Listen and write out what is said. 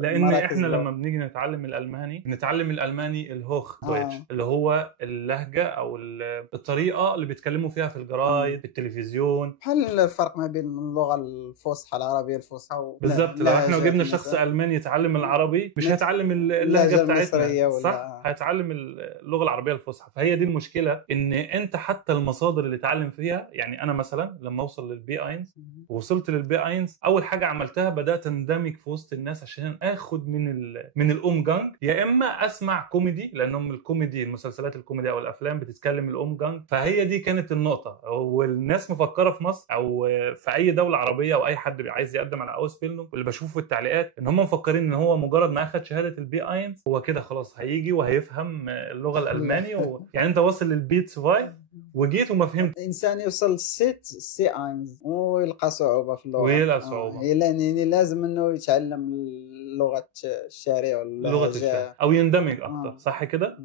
لان المراكز احنا لما بنيجي نتعلم الالماني بنتعلم الالماني الهوخ دويتش اللي هو اللهجه او الطريقه اللي بيتكلموا فيها في الجرايد في التلفزيون. هل الفرق ما بين اللغه الفصحى العربيه الفصحى بالظبط، لو احنا جبنا شخص الماني يتعلم العربي مش هيتعلم اللهجه بتاعتنا، صح؟ هيتعلم اللغه العربيه الفصحى. فهي دي المشكله، ان انت حتى المصادر اللي اتعلم فيها، يعني انا مثلا لما اوصل للبي اينز ووصلت للبي اينز، اول حاجه عملتها بدات اندمج في وسط الناس عشان اخد من الامجانج، يا اما اسمع كوميدي لانهم الكوميدي المسلسلات الكوميدي او الافلام بتتكلم الامجانج. فهي دي كانت النقطه. والناس مفكره في مصر او في اي دوله عربيه او اي حد عايز يقدم على اوسبيلنج، واللي بشوفه في التعليقات ان هم مفكرين ان هو مجرد ما اخد شهاده البي اينز هو كده خلاص هيجي وهيفهم اللغه الالماني يعني انت واصل للبيت سفاي وجيت وما فهمت. الانسان يوصل سي اينز ويلقى صعوبه في اللغه، ويلقى صعوبه. يعني لازم انه يتعلم لغه الشارع ولا لغه الشارع او يندمج اكتر، صح كده؟